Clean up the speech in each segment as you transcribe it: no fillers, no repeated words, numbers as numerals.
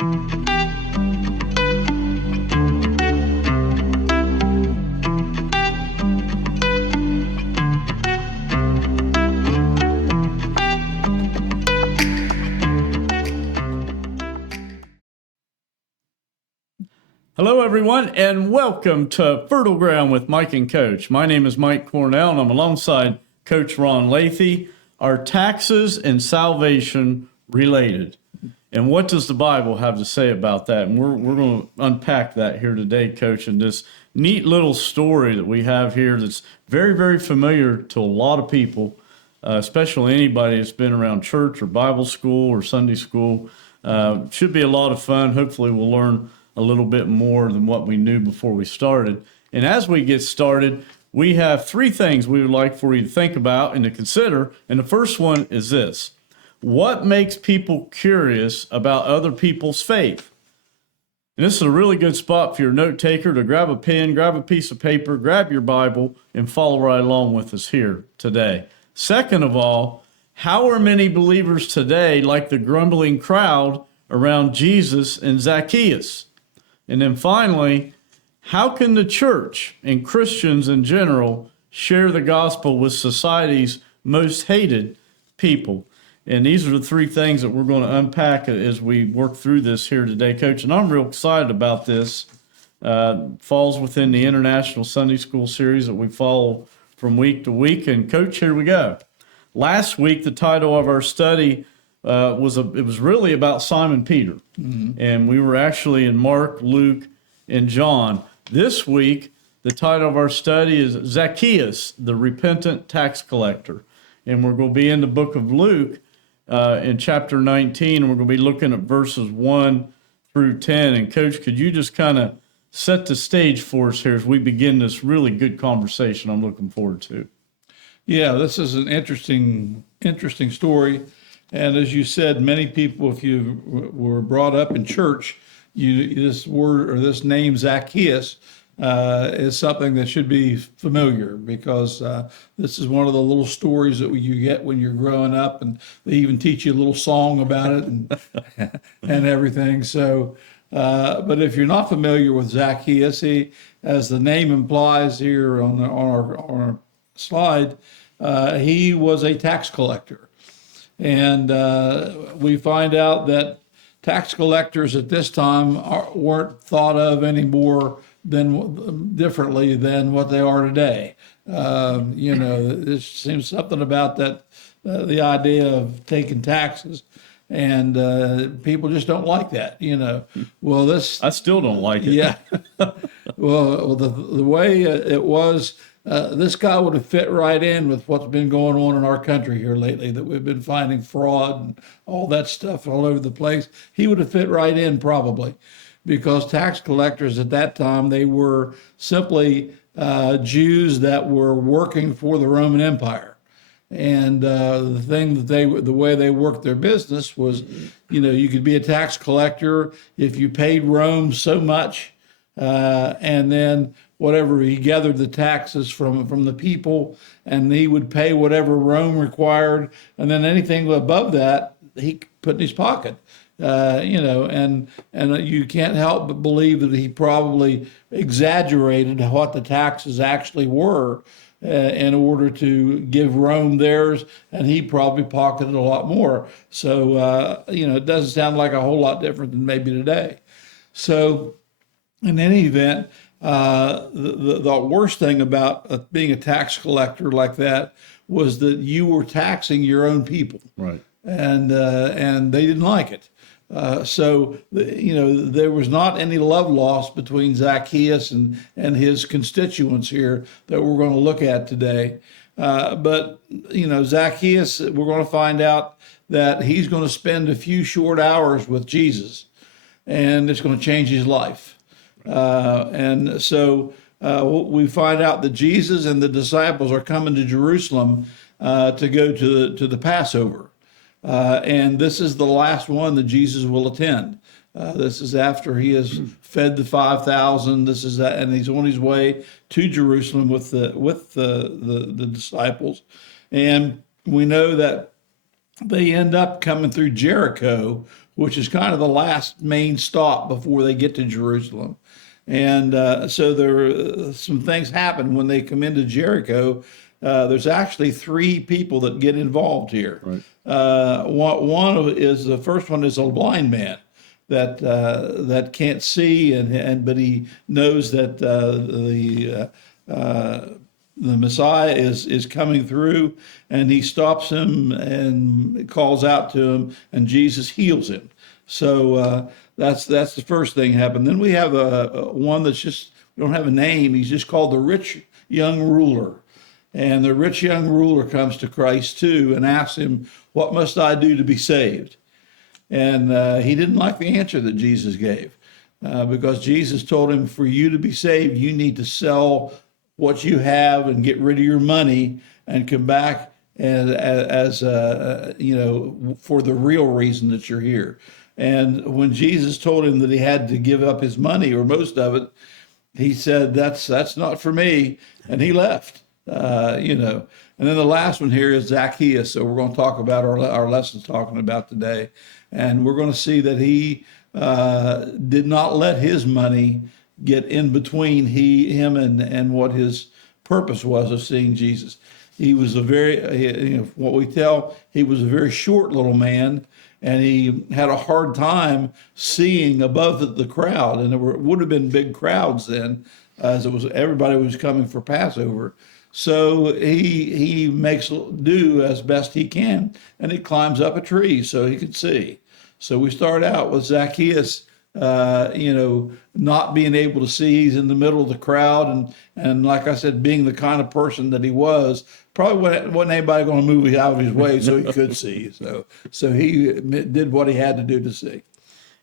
Hello, everyone, and welcome to Fertile Ground with Mike and Coach. My name is Mike Cornell, and I'm alongside Coach Ron Lathey. Are taxes and salvation related? And what does the Bible have to say about that? And we're going to unpack that here today, Coach, in this neat little story that we have here that's very, very familiar to a lot of people, especially anybody that's been around church or Bible school or Sunday school. Should be a lot of fun. Hopefully we'll learn a little bit more than what we knew before we started. And as we get started, we have three things we would like for you to think about and to consider. And the first one is this: what makes people curious about other people's faith? And this is a really good spot for your note taker to grab a pen, grab a piece of paper, grab your Bible, and follow right along with us here today. Second of all, how are many believers today like the grumbling crowd around Jesus and Zacchaeus? And then finally, how can the church and Christians in general share the gospel with society's most hated people? And these are the three things that we're going to unpack as we work through this here today, Coach. And I'm real excited about this. Falls within the International Sunday School series that we follow from week to week. And Coach, here we go. Last week, the title of our study was really about Simon Peter. Mm-hmm. And we were actually in Mark, Luke, and John. This week, the title of our study is Zacchaeus, the Repentant Tax Collector. And we're going to be in the book of Luke in chapter 19, and we're going to be looking at verses 1 through 10. And Coach, could you just kind of set the stage for us here as we begin this really good conversation I'm looking forward to? Yeah, this is an interesting story. And as you said, many people, if you were brought up in church, this word or this name Zacchaeus is something that should be familiar, because this is one of the little stories that you get when you're growing up, and they even teach you a little song about it and and everything. So, but if you're not familiar with Zacchaeus, he, as the name implies here on our slide, he was a tax collector. And we find out that tax collectors at this time weren't thought of anymore differently than what they are today. There seems something about that, the idea of taking taxes, and people just don't like that. Well, I still don't like it. Yeah. Well, the way it was. This guy would have fit right in with what's been going on in our country here lately, that we've been finding fraud and all that stuff all over the place. He would have fit right in probably, because tax collectors at that time, they were simply Jews that were working for the Roman Empire. And the way they worked their business was, you could be a tax collector if you paid Rome so much, and then whatever, he gathered the taxes from the people, and he would pay whatever Rome required, and then anything above that he put in his pocket. And you can't help but believe that he probably exaggerated what the taxes actually were in order to give Rome theirs, and he probably pocketed a lot more. So it doesn't sound like a whole lot different than maybe today. So in any event, the worst thing about being a tax collector like that was that you were taxing your own people, right? And they didn't like it. So there was not any love lost between Zacchaeus and his constituents here that we're going to look at today. But Zacchaeus, we're going to find out that he's going to spend a few short hours with Jesus, and it's going to change his life. And so we find out that Jesus and the disciples are coming to Jerusalem to go to the Passover. And this is the last one that Jesus will attend. This is after he has fed the 5,000. This is that, and he's on his way to Jerusalem with the disciples. And we know that they end up coming through Jericho, which is kind of the last main stop before they get to Jerusalem. And so there some things happen when they come into Jericho. There's actually three people that get involved here. Right. One is the first one is a blind man that can't see, but he knows that the Messiah is coming through, and he stops him and calls out to him, and Jesus heals him. So that's the first thing happened. Then we have one that's just, we don't have a name. He's just called the rich young ruler. And the rich young ruler comes to Christ too and asks him, "What must I do to be saved?" And he didn't like the answer that Jesus gave, because Jesus told him, for you to be saved, you need to sell what you have and get rid of your money and come back as for the real reason that you're here. And when Jesus told him that he had to give up his money or most of it, he said, that's not for me. And he left, And then the last one here is Zacchaeus. So we're going to talk about our lessons talking about today. And we're going to see that he did not let his money get in between him and what his purpose was of seeing Jesus. He was what we tell, he was a very short little man, and he had a hard time seeing above the crowd. And there would have been big crowds then, as everybody was coming for Passover. So he makes do as best he can, and he climbs up a tree so he could see. So we start out with Zacchaeus, not being able to see. He's in the middle of the crowd, and like I said, being the kind of person that he was, probably wasn't anybody going to move out of his way so he could see. So he did what he had to do to see.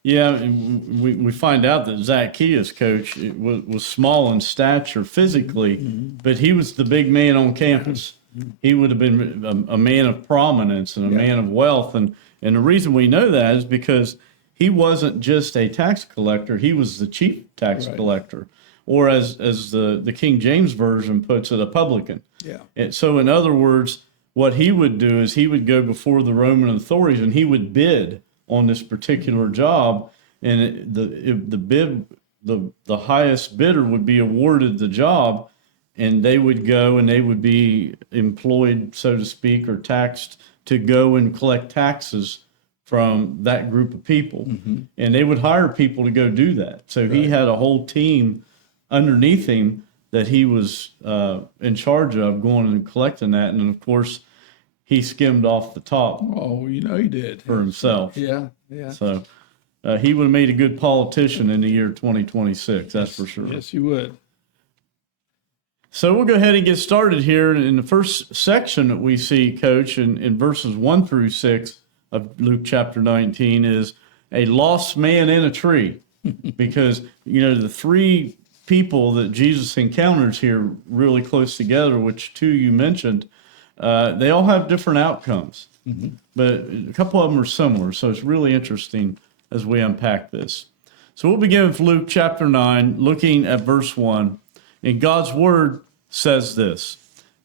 Yeah, we find out that Zacchaeus, Coach, was small in stature physically, but he was the big man on campus. He would have been a man of prominence and a man of wealth. And the reason we know that is because he wasn't just a tax collector, he was the chief tax collector, or as the King James Version puts it, a publican. Yeah. And so in other words, what he would do is he would go before the Roman authorities and he would bid on this particular job, and the highest bidder would be awarded the job, and they would go and they would be employed, so to speak, or taxed to go and collect taxes from that group of people. Mm-hmm. And they would hire people to go do that. So he had a whole team underneath him that he was in charge of going and collecting that. And of course, he skimmed off the top. Oh, he did. For himself. Yeah. So he would have made a good politician in the year 2026, that's for sure. Yes, he would. So we'll go ahead and get started here. In the first section that we see, Coach, in verses 1 through 6 of Luke chapter 19 is a lost man in a tree. Because, the three people that Jesus encounters here really close together, which two you mentioned, they all have different outcomes, but a couple of them are similar. So it's really interesting as we unpack this. So we'll begin with Luke chapter 9, looking at verse 1. And God's word says this: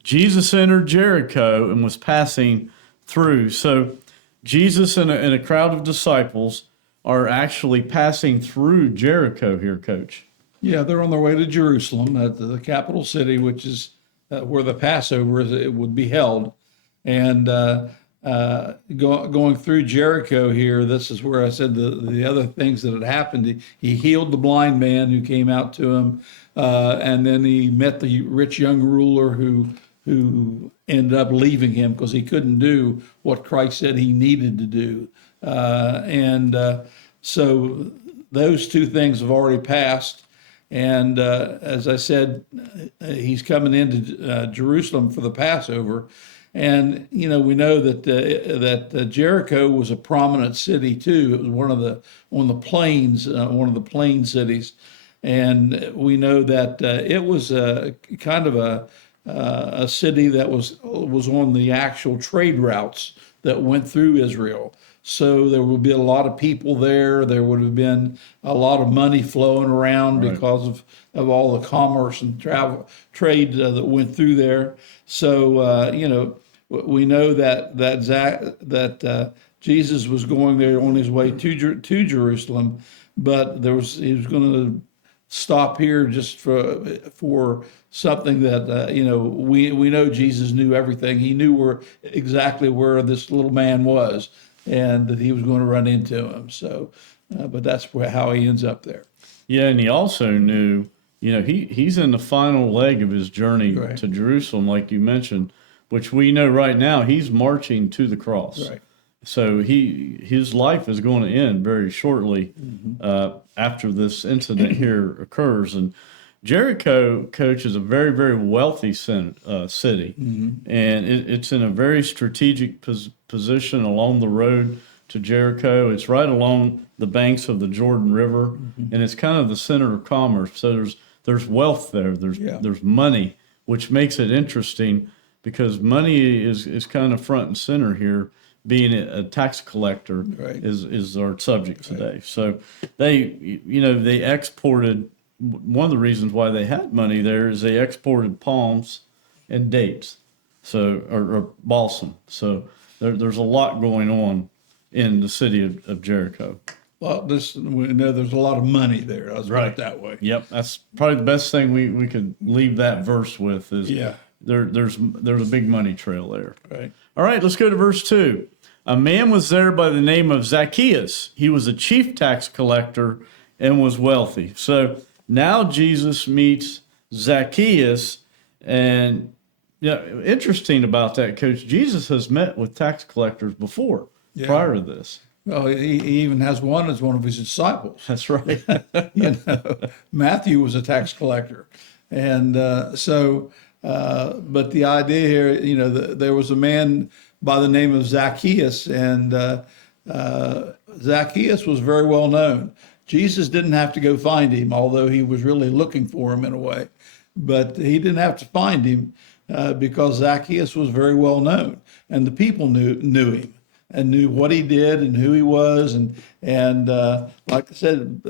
Jesus entered Jericho and was passing through. So Jesus and a crowd of disciples are actually passing through Jericho here, Coach. Yeah, they're on their way to Jerusalem, the capital city, which is where the Passover would be held. And going through Jericho here, this is where I said the other things that had happened. He healed the blind man who came out to him, and then he met the rich young ruler who ended up leaving him because he couldn't do what Christ said he needed to do. So those two things have already passed. And as I said, he's coming into Jerusalem for the Passover. And, we know that Jericho was a prominent city too. It was one of the plain cities. And we know that it was a kind of a city that was on the actual trade routes that went through Israel. So there would be a lot of people there. There would have been a lot of money flowing around because of all the commerce and trade that went through there. So we know that Jesus was going there on his way to Jerusalem, but he was going to stop here just for something that we know Jesus knew everything. He knew exactly where this little man was, and that he was going to run into him. So, but that's how he ends up there. Yeah, and he also knew, he's in the final leg of his journey Right. to Jerusalem, like you mentioned, which we know right now he's marching to the cross. Right. So his life is going to end very shortly after this incident here occurs. And Jericho, Coach, is a very, very wealthy city, and it's in a very strategic position along the road to Jericho. It's right along the banks of the Jordan River, and it's kind of the center of commerce. So there's wealth there. There's money, which makes it interesting because money is kind of front and center here. Being a tax collector Right. is our subject today. Right. So they exported. One of the reasons why they had money there is they exported palms and dates, or balsam. So there's a lot going on in the city of Jericho. Well, we know there's a lot of money there. Let's put it that way. Yep, that's probably the best thing we could leave that verse with is there's a big money trail there. Right. All right, let's go to verse 2. A man was there by the name of Zacchaeus. He was a chief tax collector and was wealthy. So now Jesus meets Zacchaeus, and interesting about that, Coach, Jesus has met with tax collectors before, prior to this. Well, he even has one as one of his disciples. That's right. Matthew was a tax collector. And but the idea here, there was a man by the name of Zacchaeus, and Zacchaeus was very well known. Jesus didn't have to go find him, although he was really looking for him in a way. But he didn't have to find him because Zacchaeus was very well known, and the people knew him and knew what he did and who he was. And like I said,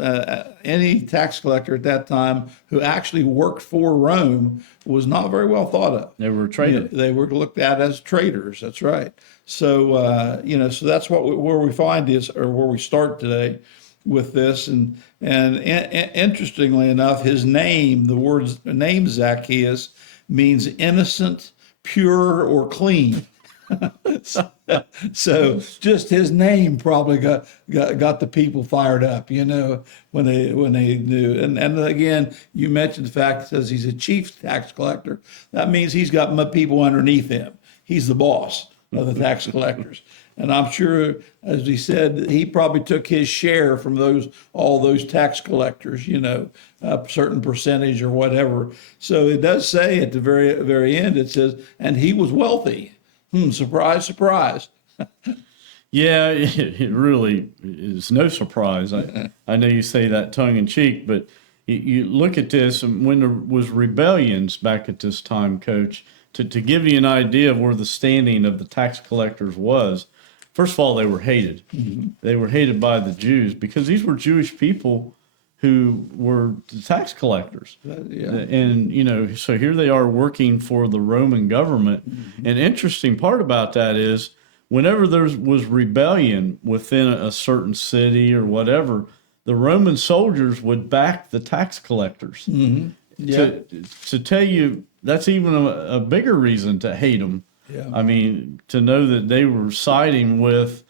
any tax collector at that time who actually worked for Rome was not very well thought of. They were traded. They were looked at as traitors. That's right. So, so that's where we find this, or where we start today with this. And interestingly enough, his name, the name Zacchaeus, means innocent, pure, or clean. So just his name probably got the people fired up, when they knew. And again, you mentioned the fact that says he's a chief tax collector. That means he's got people underneath him. He's the boss of the tax collectors. And I'm sure, as he said, he probably took his share from all those tax collectors, a certain percentage or whatever. So it does say at the very, very end, it says, and he was wealthy. Surprise, surprise. Yeah, it really is no surprise. I know you say that tongue in cheek, but you look at this, and when there was rebellions back at this time, Coach, to give you an idea of where the standing of the tax collectors was, first of all, they were hated. Mm-hmm. They were hated by the Jews because these were Jewish people who were the tax collectors. And, so here they are working for the Roman government. Mm-hmm. And interesting part about that is whenever there was rebellion within a certain city or whatever, the Roman soldiers would back the tax collectors. Mm-hmm. Yeah. To tell you, that's even a bigger reason to hate them. Yeah. I mean, to know that they were siding with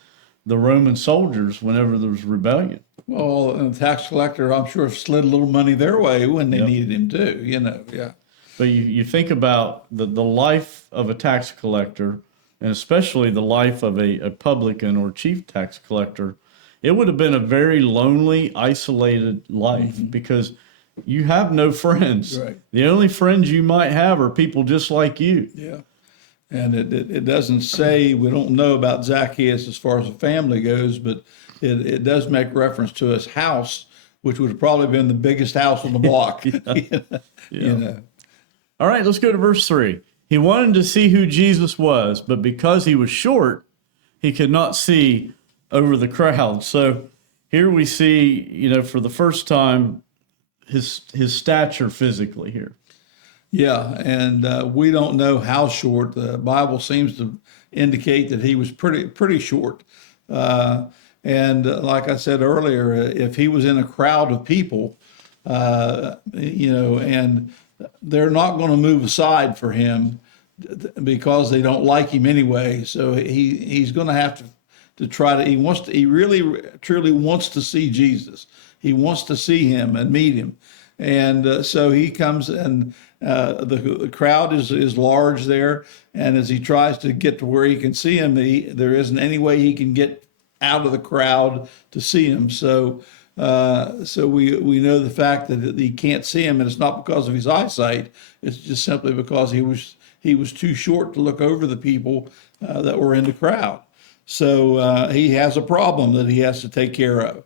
the Roman soldiers whenever there was rebellion. Well, and the tax collector, I'm sure, slid a little money their way when they needed him too, yeah. But you think about the life of a tax collector, and especially the life of a publican or chief tax collector, it would have been a very lonely, isolated life because you have no friends. Right. The only friends you might have are people just like you. Yeah. And it doesn't say, we don't know about Zacchaeus as far as the family goes, but it does make reference to his house, which would have probably been the biggest house on the block. All right, let's go to verse 3. He wanted to see who Jesus was, but because he was short, he could not see over the crowd. So here we see, for the first time, his stature physically here. Yeah, and we don't know how short. The Bible seems to indicate that he was pretty short. And like I said earlier, if he was in a crowd of people, and they're not going to move aside for him because they don't like him anyway. So he's going to have to try to. He really truly wants to see Jesus. He wants to see him and meet him, and so he comes and. The crowd is large there, and as he tries to get to where he can see him, there isn't any way he can get out of the crowd to see him. So we know the fact that he can't see him, and it's not because of his eyesight. It's just simply because he was too short to look over the people that were in the crowd. So he has a problem that he has to take care of.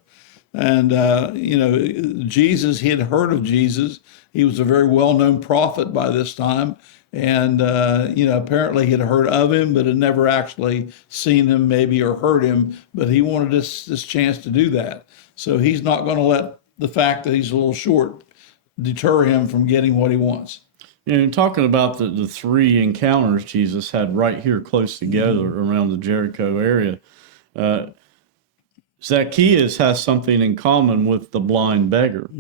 And, Jesus, he had heard of Jesus. He was a very well-known prophet by this time. And, apparently he had heard of him, but had never actually seen him maybe or heard him. But he wanted this chance to do that. So he's not going to let the fact that he's a little short deter him from getting what he wants. Talking about the three encounters Jesus had right here close together around the Jericho area, Zacchaeus has something in common with the blind beggar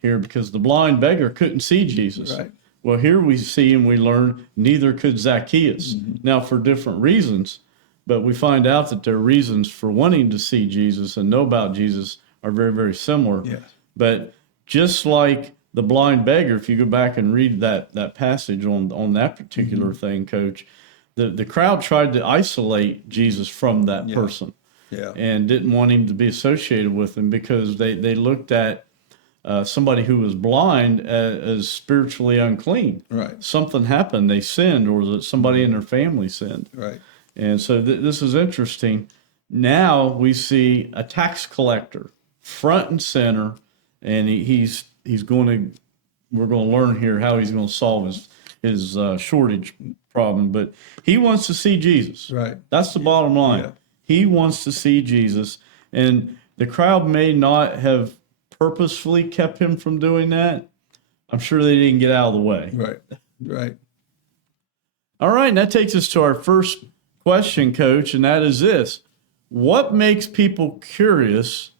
here, because the blind beggar couldn't see Jesus. Right. Well, here we see and we learn neither could Zacchaeus. Now, for different reasons, but we find out that their reasons for wanting to see Jesus and know about Jesus are very, very similar. Yes. But just like the blind beggar, if you go back and read that passage on that particular thing, Coach, the crowd tried to isolate Jesus from that person. Yeah. And didn't want him to be associated with him because they looked at somebody who was blind as spiritually unclean. Right. Something happened, they sinned, or that somebody in their family sinned. Right. And so this is interesting. Now we see a tax collector front and center, and he's going to. We're going to learn here how he's going to solve his shortage problem. But he wants to see Jesus. Right. That's the bottom line. Yeah. He wants to see Jesus, and the crowd may not have purposefully kept him from doing that. I'm sure they didn't get out of the way. Right. Right. All right, and that takes us to our first question, Coach, and that is this. What makes people curious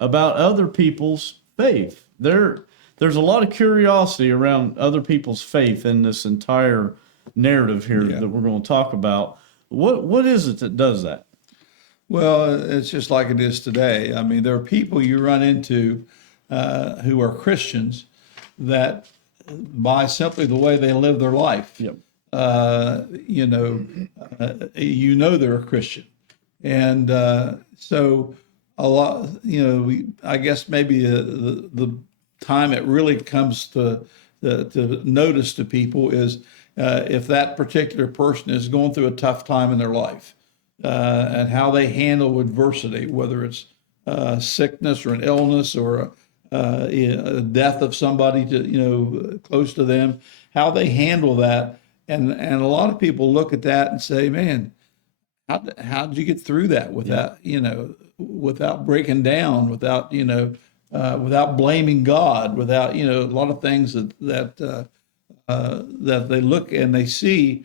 about other people's faith? There's a lot of curiosity around other people's faith in this entire narrative here that we're going to talk about. What is it that does that? Well, it's just like it is today. I mean, there are people you run into who are Christians that, by simply the way they live their life, they're a Christian. And so a lot, I guess maybe the time it really comes to notice to people is if that particular person is going through a tough time in their life. And how they handle adversity, whether it's sickness or an illness or a death of somebody close to them, how they handle that, and a lot of people look at that and say, "Man, how did you get through that without without breaking down, without blaming God, without a lot of things that they look and they see."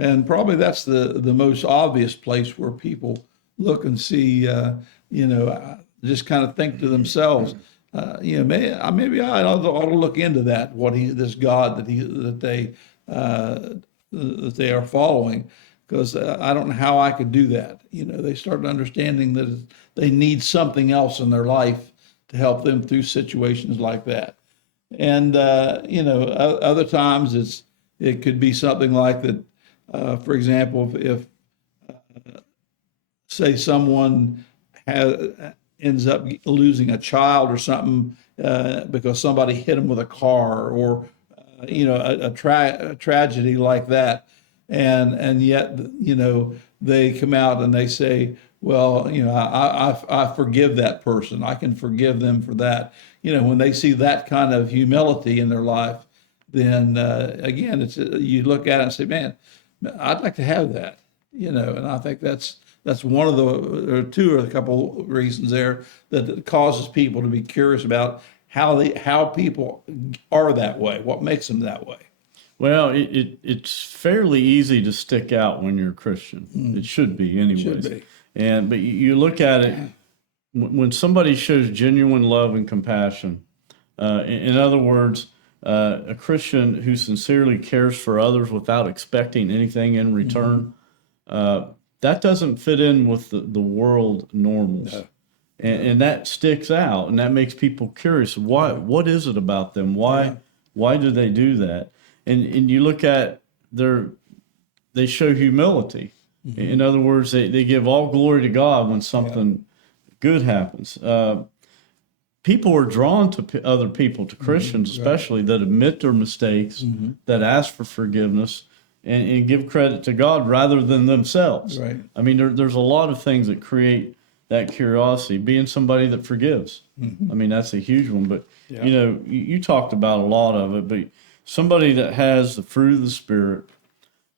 And probably that's the most obvious place where people look and see, just kind of think to themselves, maybe I ought to look into that. This God that they are following, because I don't know how I could do that. They start understanding that they need something else in their life to help them through situations like that. And other times it could be something like that. For example, if say someone ends up losing a child or something because somebody hit them with a car, or a tragedy like that, and yet they come out and they say, well, I forgive that person. I can forgive them for that. When they see that kind of humility in their life, then again, you look at it and say, man, I'd like to have that, and I think that's one of the two or a couple reasons there that causes people to be curious about how people are that way, what makes them that way. Well, it's fairly easy to stick out when you're a Christian. It should be, anyways. Should be. But you look at it, when somebody shows genuine love and compassion, in other words, a Christian who sincerely cares for others without expecting anything in return, that doesn't fit in with the world normals. No. And that sticks out, and that makes people curious. What is it about them? Why do they do that? And you look at they show humility. In other words, they give all glory to God when something good happens. People are drawn to other people, to Christians especially, that admit their mistakes, that ask for forgiveness, and give credit to God rather than themselves. Right. I mean, there's a lot of things that create that curiosity. Being somebody that forgives. I mean, that's a huge one. But, you talked about a lot of it, but somebody that has the fruit of the Spirit,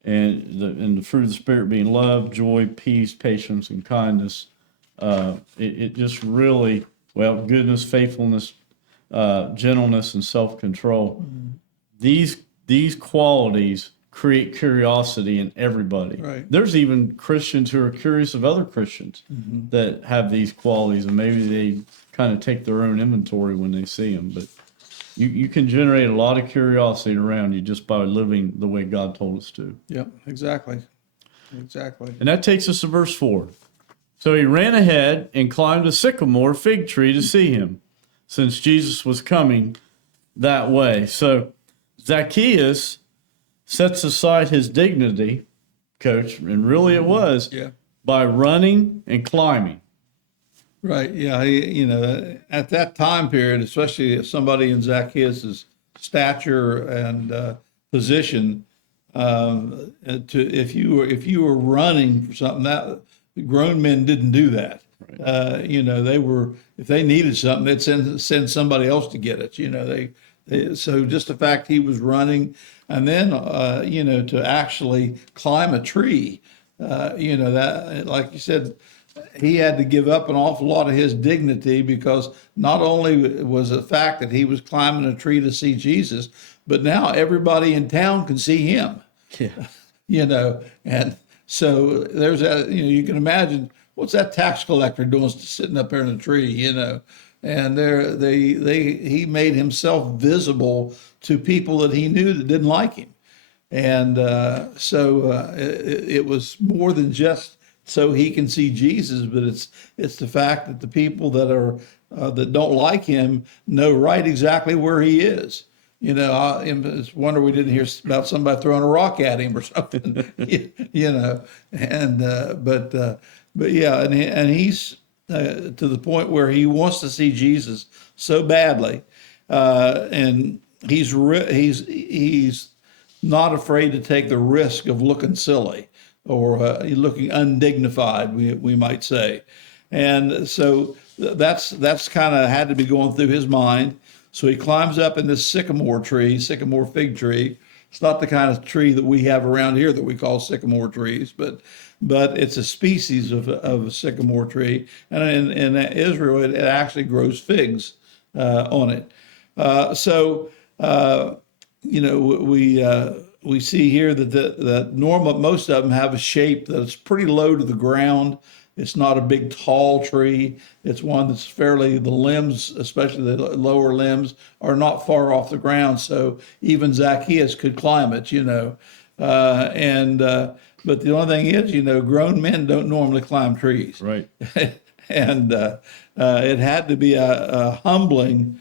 and the fruit of the Spirit being love, joy, peace, patience, and kindness, it just really, goodness, faithfulness, gentleness, and self-control. These qualities create curiosity in everybody. Right. There's even Christians who are curious of other Christians that have these qualities, and maybe they kind of take their own inventory when they see them. But you can generate a lot of curiosity around you just by living the way God told us to. Yep, exactly. Exactly. And that takes us to verse 4. So he ran ahead and climbed a sycamore fig tree to see him, since Jesus was coming that way. So Zacchaeus sets aside his dignity, Coach, and really it was, by running and climbing. Right. Yeah. At that time period, especially somebody in Zacchaeus' stature and position, if you were running for something, that grown men didn't do that. Right. They were, if they needed something, they'd send somebody else to get it. So just the fact he was running, and then to actually climb a tree, that, like you said, he had to give up an awful lot of his dignity, because not only was the fact that he was climbing a tree to see Jesus, but now everybody in town can see him. Yeah. And so there's that. You can imagine, what's that tax collector doing sitting up there in a tree, And he made himself visible to people that he knew that didn't like him. And so it was more than just so he can see Jesus, but it's the fact that the people that don't like him know right exactly where he is. It's a wonder we didn't hear about somebody throwing a rock at him or something. But yeah, and he's to the point where he wants to see Jesus so badly, and he's not afraid to take the risk of looking silly or looking undignified, we might say. And so that's kind of had to be going through his mind. So he climbs up in this sycamore fig tree. It's not the kind of tree that we have around here that we call sycamore trees, but it's a species of a sycamore tree. And in Israel, it actually grows figs on it. We see here that most of them have a shape that's pretty low to the ground. It's not a big, tall tree. It's one that's the limbs, especially the lower limbs, are not far off the ground. So even Zacchaeus could climb it, but the only thing is, grown men don't normally climb trees. Right. And it had to be a humbling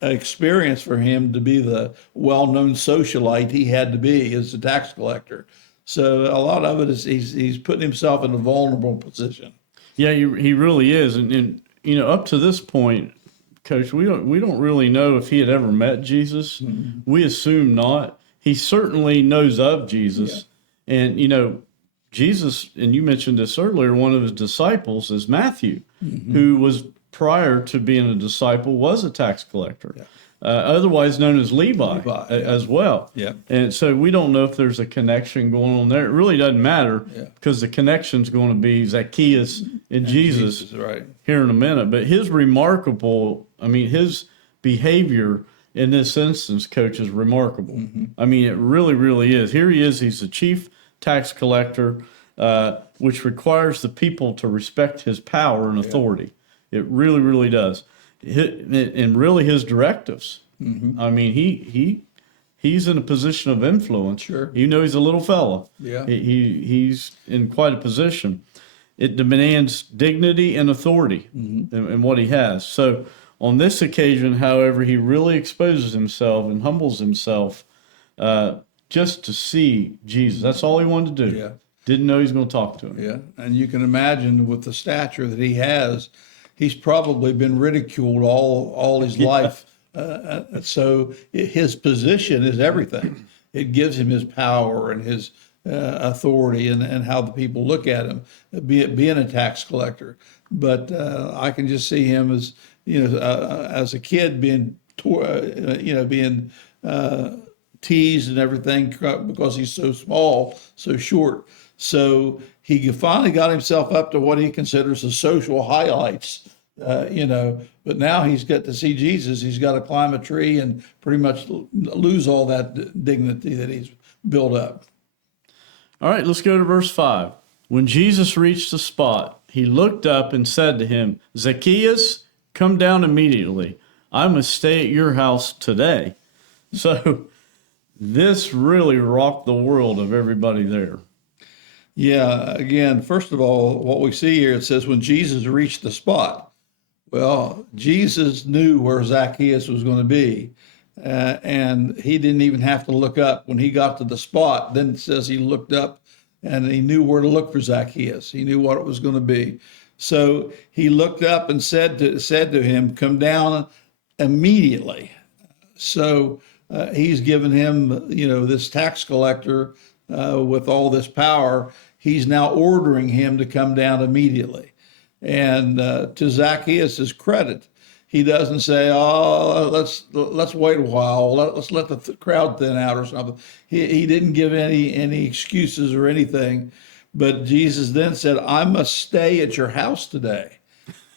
experience for him to be the well-known socialite he had to be as a tax collector. So a lot of it is he's putting himself in a vulnerable position. Yeah, he really is, and up to this point, Coach, we don't really know if he had ever met Jesus. Mm-hmm. We assume not. He certainly knows of Jesus, and Jesus, and you mentioned this earlier, one of his disciples is Matthew, who was, prior to being a disciple, was a tax collector. Yeah. Otherwise known as Levi as well. Yeah. And so we don't know if there's a connection going on there. It really doesn't matter because the connection's going to be Zacchaeus and Jesus right here in a minute. But his behavior in this instance, Coach, is remarkable. Mm-hmm. I mean, it really, really is. Here he is. He's the chief tax collector. which requires the people to respect his power and authority. It really, really does. And really his directives. I mean, he's in a position of influence. Sure. You know, he's a little fella. Yeah. He's in quite a position. It demands dignity and authority in what he has. So on this occasion, however, he really exposes himself and humbles himself just to see Jesus. That's all he wanted to do. Yeah. Didn't know he was going to talk to him. Yeah. And you can imagine with the stature that he has, he's probably been ridiculed all his life. So his position is everything. It gives him his power and his authority and how the people look at him, being a tax collector. But I can just see him as, as a kid being, being teased and everything because he's so small, so short. So he finally got himself up to what he considers the social highlights, but now he's got to see Jesus. He's got to climb a tree and pretty much lose all that dignity that he's built up. All right, let's go to verse 5. When Jesus reached the spot, he looked up and said to him, Zacchaeus, come down immediately. I must stay at your house today. So this really rocked the world of everybody there. Yeah, again, first of all, what we see here, it says when Jesus reached the spot. Well, Jesus knew where Zacchaeus was going to be, and he didn't even have to look up. When he got to the spot, then it says he looked up and he knew where to look for Zacchaeus. He knew what it was going to be. So he looked up and said to him, come down immediately. So he's given him, this tax collector with all this power. He's now ordering him to come down immediately. And to Zacchaeus' credit, he doesn't say, "Oh, let's wait a while. Let's let the crowd thin out or something." He didn't give any excuses or anything. But Jesus then said, "I must stay at your house today."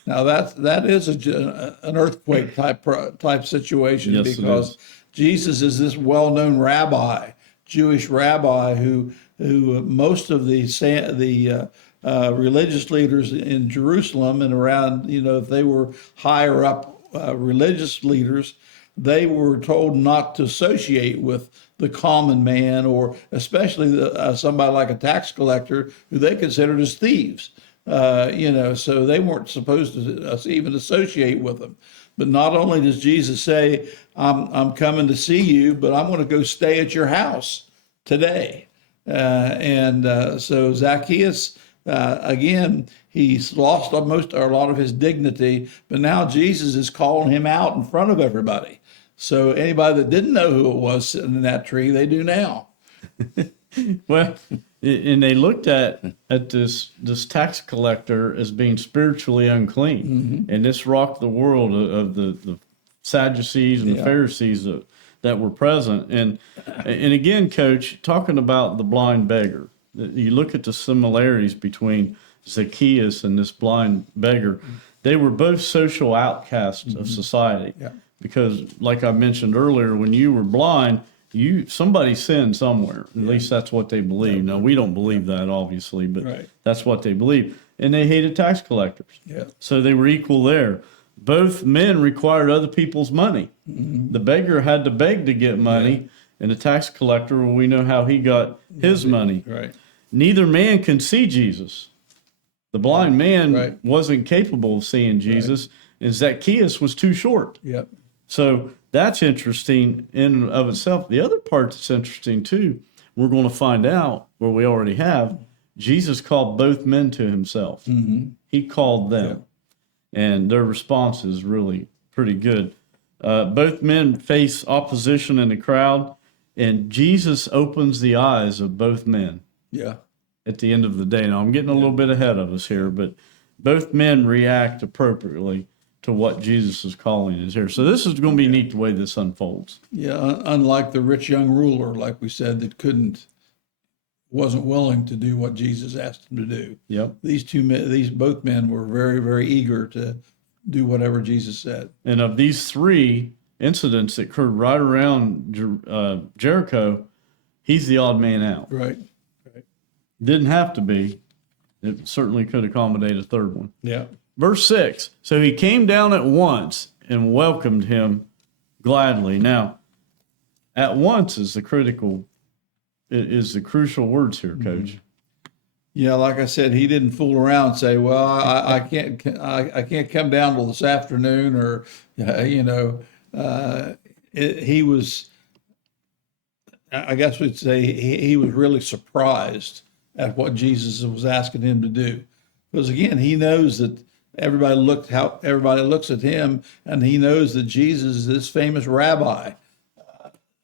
Now that is an earthquake type situation, yes, because Jesus is this well-known rabbi, Jewish rabbi who most of the religious leaders in Jerusalem and around, if they were higher up religious leaders, they were told not to associate with the common man, or especially somebody like a tax collector who they considered as thieves. So they weren't supposed to even associate with them. But not only does Jesus say, I'm coming to see you, but I'm going to go stay at your house today. So Zacchaeus, again, he's lost a lot of his dignity, but now Jesus is calling him out in front of everybody. So anybody that didn't know who it was sitting in that tree, they do now. Well, and they looked at this tax collector as being spiritually unclean, and this rocked the world of the Sadducees and the Pharisees that were present. And again, Coach, talking about the blind beggar, you look at the similarities between Zacchaeus and this blind beggar. They were both social outcasts of society. Yeah. Because, like I mentioned earlier, when you were blind, somebody sinned somewhere. At least that's what they believe. Now, we don't believe that, obviously, but that's what they believe. And they hated tax collectors. Yeah. So they were equal there. Both men required other people's money. The beggar had to beg to get money, and the tax collector, well, we know how he got his money. Right. Neither man can see Jesus. The blind man wasn't capable of seeing Jesus, and Zacchaeus was too short. Yep. So that's interesting in and of itself. The other part that's interesting too, we're going to find out, where we already have, Jesus called both men to himself. He called them, and their response is really pretty good. Both men face opposition in the crowd, and Jesus opens the eyes of both men. Yeah. At the end of the day. Now, I'm getting a little bit ahead of us here, but both men react appropriately to what Jesus is calling is here. So this is going to be neat the way this unfolds. Yeah, unlike the rich young ruler, like we said, that wasn't willing to do what Jesus asked him to do. Yep. Both men were very, very eager to do whatever Jesus said. And of these three incidents that occurred right around Jericho, he's the odd man out. Right. Didn't have to be. It certainly could accommodate a third one. Yeah. Verse 6, so he came down at once and welcomed him gladly. Now, at once is the crucial words here, Coach. Yeah, like I said, he didn't fool around and say, "Well, I can't come down till this afternoon," or he was. I guess we'd say he was really surprised at what Jesus was asking him to do, because again, he knows that everybody looks at him, and he knows that Jesus is this famous rabbi,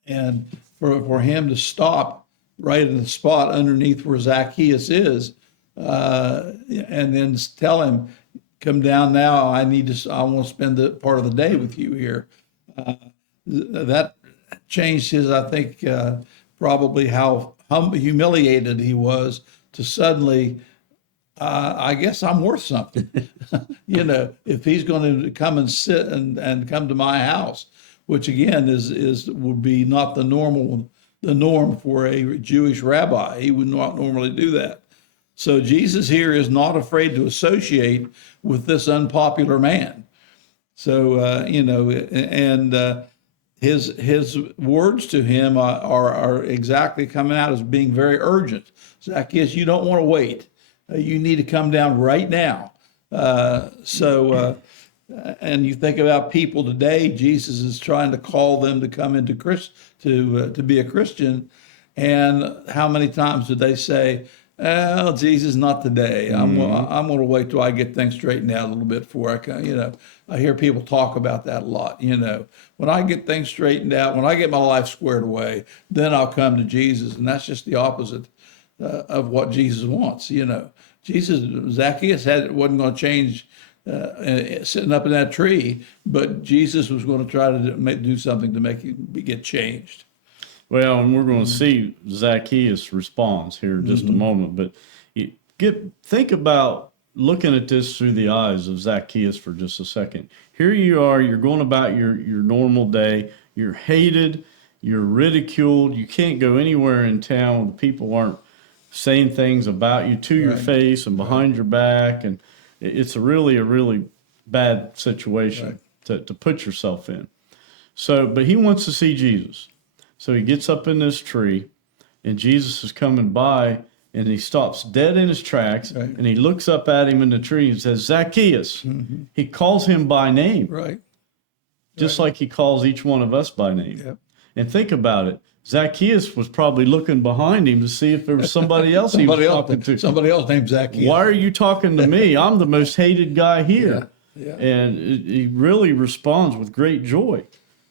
and for him to stop right in the spot underneath where Zacchaeus is, and then tell him, "Come down now. I want to spend the part of the day with you here." That changed his, I think, probably how humiliated he was to suddenly, I guess I'm worth something. If he's going to come and sit and come to my house, which again would be not the norm for a Jewish rabbi. He would not normally do that. So Jesus here is not afraid to associate with this unpopular man. So his words to him are exactly coming out as being very urgent. Zacchaeus, you don't want to wait. You need to come down right now. And you think about people today, Jesus is trying to call them to come into to be a Christian. And how many times did they say, "Oh, Jesus, not today. I'm going to wait till I get things straightened out a little bit before I come." I hear people talk about that a lot. When I get things straightened out, when I get my life squared away, then I'll come to Jesus. And that's just the opposite of what Jesus wants. Zacchaeus wasn't going to change sitting up in that tree, but Jesus was going to try to do something to make him get changed. Well, and we're going to see Zacchaeus responds here in just a moment, but think about looking at this through the eyes of Zacchaeus for just a second. Here you are, you're going about your normal day, you're hated, you're ridiculed, you can't go anywhere in town where the people aren't saying things about you to your face and behind your back, and it's a really bad situation to put yourself in. So, but he wants to see Jesus. So he gets up in this tree, and Jesus is coming by, and he stops dead in his tracks, and he looks up at him in the tree and says, "Zacchaeus." He calls him by name, just like he calls each one of us by name. Yep. And think about it. Zacchaeus was probably looking behind him to see if there was somebody else he was talking to. Somebody else named Zacchaeus. Why are you talking to me? I'm the most hated guy here. Yeah. And he really responds with great joy.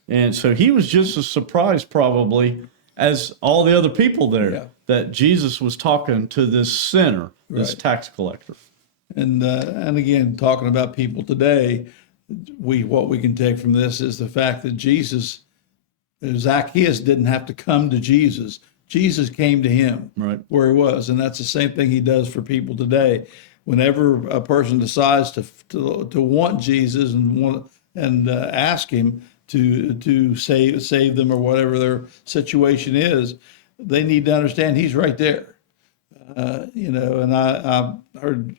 And so he was just as surprised probably as all the other people there that Jesus was talking to this sinner, this tax collector. And again, talking about people today, what we can take from this is the fact that Zacchaeus didn't have to come to Jesus. Jesus came to him where he was. And that's the same thing he does for people today. Whenever a person decides to want Jesus and ask him to save them or whatever their situation is, they need to understand he's right there. And I heard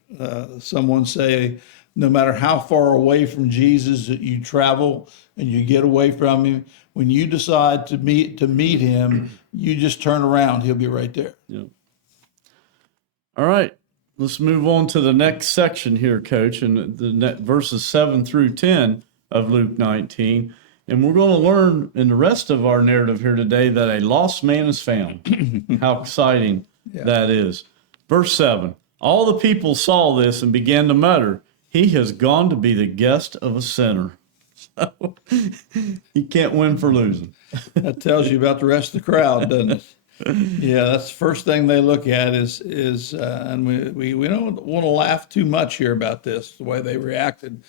someone say, no matter how far away from Jesus that you travel and you get away from him, when you decide to meet him, you just turn around, he'll be right there. Yeah. All right. Let's move on to the next section here, Coach, and the verses 7 through 10 of Luke 19. And we're going to learn in the rest of our narrative here today that a lost man is found. How exciting that is. Verse 7, all the people saw this and began to mutter, "He has gone to be the guest of a sinner." So he can't win for losing. That tells you about the rest of the crowd, doesn't it? Yeah, that's the first thing they look at is and we don't want to laugh too much here about this, the way they reacted.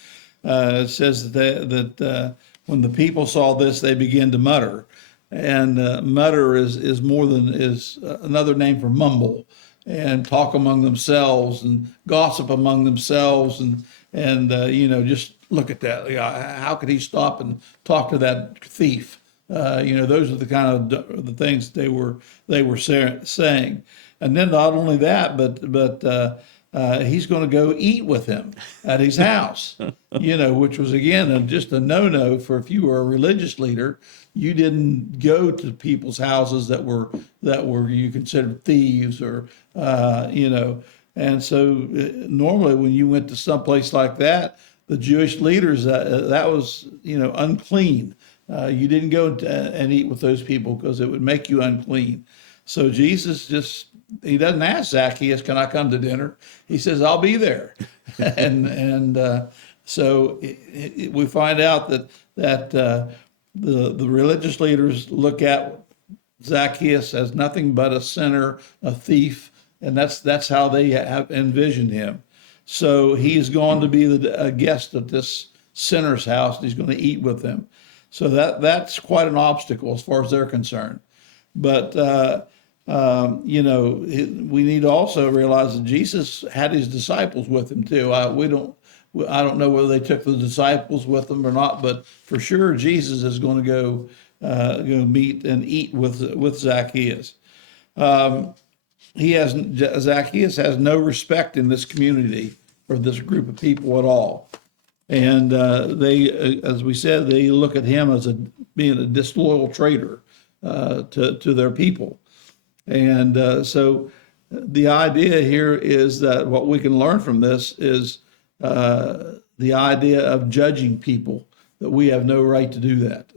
It says that when the people saw this, they began to mutter, and mutter is another name for mumble, and talk among themselves and gossip among themselves, and just look at that. How could he stop and talk to that thief? Those are the kind of the things they were saying. And then not only that, but he's going to go eat with him at his house, which was again just a no-no for if you were a religious leader. You didn't go to people's houses that were you considered thieves or. And so normally when you went to someplace like that, the Jewish leaders, that was, unclean. You didn't go and eat with those people because it would make you unclean. So Jesus he doesn't ask Zacchaeus, can I come to dinner? He says, I'll be there. So we find out that the religious leaders look at Zacchaeus as nothing but a sinner, a thief, and that's how they have envisioned him. So he's going to be a guest at this sinner's house, and he's going to eat with them. So that's quite an obstacle as far as they're concerned. But we need to also realize that Jesus had his disciples with him too. I don't know whether they took the disciples with them or not, but for sure Jesus is going to go meet and eat with Zacchaeus. Zacchaeus has no respect in this community for this group of people at all. And they, as we said, they look at him as being a disloyal traitor to their people. And so the idea here is that what we can learn from this is the idea of judging people, that we have no right to do that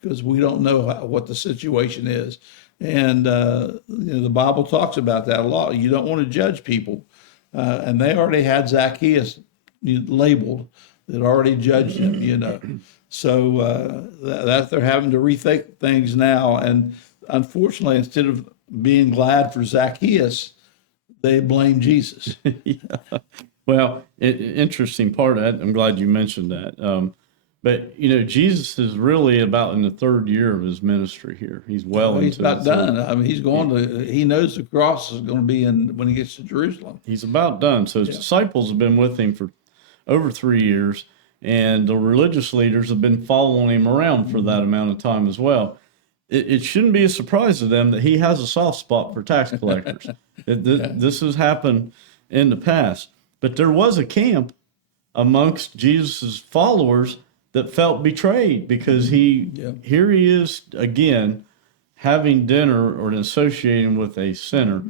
because we don't know what the situation is. And the Bible talks about that a lot. You don't want to judge people. And they already had Zacchaeus labeled. That already judged him, So that they're having to rethink things now. And unfortunately, instead of being glad for Zacchaeus, they blame Jesus. Yeah. Well, interesting part of that. I'm glad you mentioned that. But Jesus is really about in the third year of his ministry here. He's he's about done. I mean, he knows the cross is going to be when he gets to Jerusalem. He's about done. So his disciples have been with him for over 3 years, and the religious leaders have been following him around for that amount of time as well. It shouldn't be a surprise to them that he has a soft spot for tax collectors. This has happened in the past. But there was a camp amongst Jesus' followers that felt betrayed because here he is again having dinner or associating with a sinner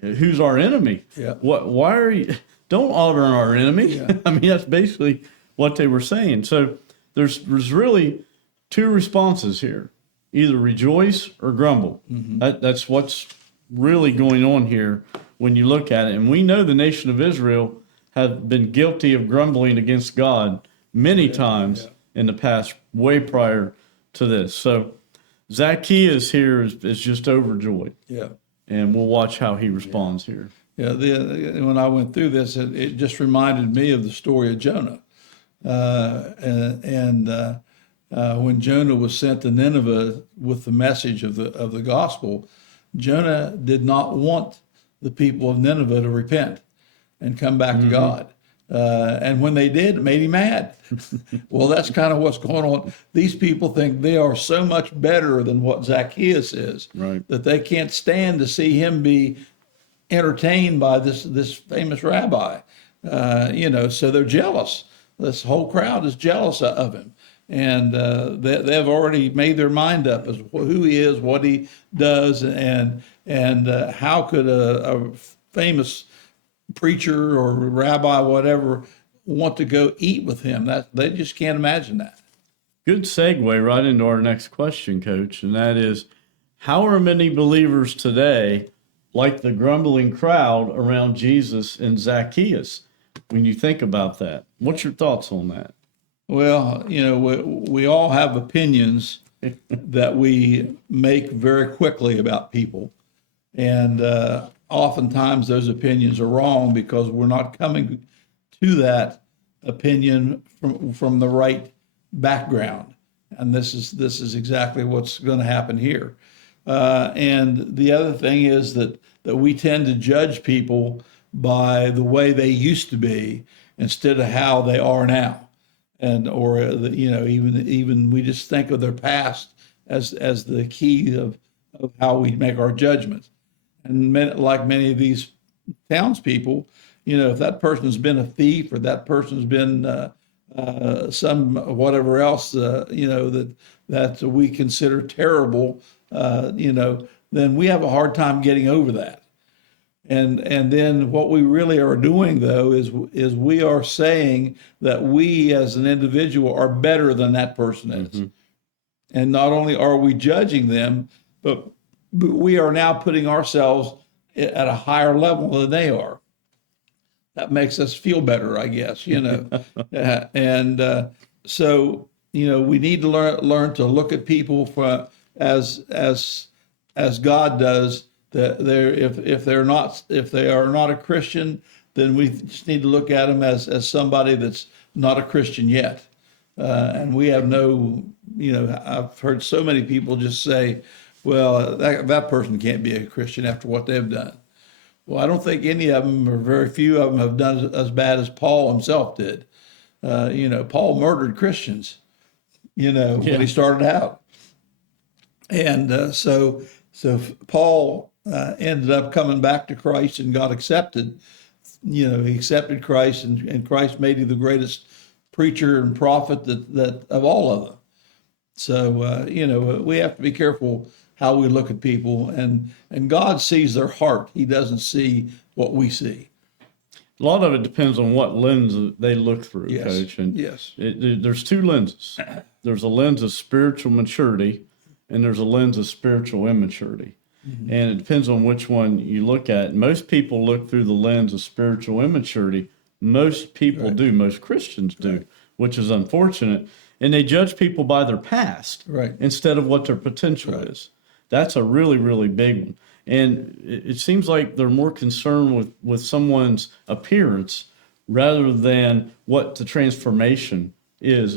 who's our enemy. Yeah. Why are you? Don't honor our enemy. Yeah. I mean, that's basically what they were saying. So there's really two responses here: either rejoice or grumble. Mm-hmm. That's what's really going on here when you look at it. And we know the nation of Israel have been guilty of grumbling against God many times in the past, way prior to this. So Zacchaeus here is just overjoyed. Yeah. And we'll watch how he responds here. Yeah, when I went through this, it just reminded me of the story of Jonah. When Jonah was sent to Nineveh with the message of the gospel, Jonah did not want the people of Nineveh to repent and come back to God. And when they did, it made him mad. Well, that's kind of what's going on. These people think they are so much better than what Zacchaeus is, that they can't stand to see him be entertained by this famous rabbi. So they're jealous. This whole crowd is jealous of him. And they've already made their mind up as who he is, what he does, and how could a famous preacher or rabbi, whatever, want to go eat with him. That they just can't imagine that. Good segue right into our next question, Coach, and that is, how are many believers today like the grumbling crowd around Jesus and Zacchaeus when you think about that? What's your thoughts on that? Well, we all have opinions that we make very quickly about people. And oftentimes those opinions are wrong because we're not coming to that opinion from the right background. And this is exactly what's going to happen here. And the other thing is that we tend to judge people by the way they used to be instead of how they are now. And even we just think of their past as the key of how we make our judgments. And like many of these townspeople, if that person's been a thief or that person's been some whatever else, that we consider terrible, then we have a hard time getting over that. And then what we really are doing, though, is we are saying that we as an individual are better than that person is. Mm-hmm. And not only are we judging them, but we are now putting ourselves at a higher level than they are. That makes us feel better, I guess, and so we need to learn to look at people as God does. That if they are not a Christian, then we just need to look at them as somebody that's not a Christian yet. And we have no, I've heard so many people just say, well, that person can't be a Christian after what they've done. Well, I don't think any of them, or very few of them, have done as bad as Paul himself did. Paul murdered Christians, when he started out. And so Paul ended up coming back to Christ and got accepted. He accepted Christ, and Christ made him the greatest preacher and prophet that of all of them. So, we have to be careful how we look at people, and God sees their heart. He doesn't see what we see. A lot of it depends on what lens they look through, yes. Coach. And yes. There's two lenses. There's a lens of spiritual maturity, and there's a lens of spiritual immaturity. Mm-hmm. And it depends on which one you look at. Most people look through the lens of spiritual immaturity. Most people do. Most Christians do, which is unfortunate. And they judge people by their past instead of what their potential is. That's a really, really big one. And it seems like they're more concerned with someone's appearance rather than what the transformation is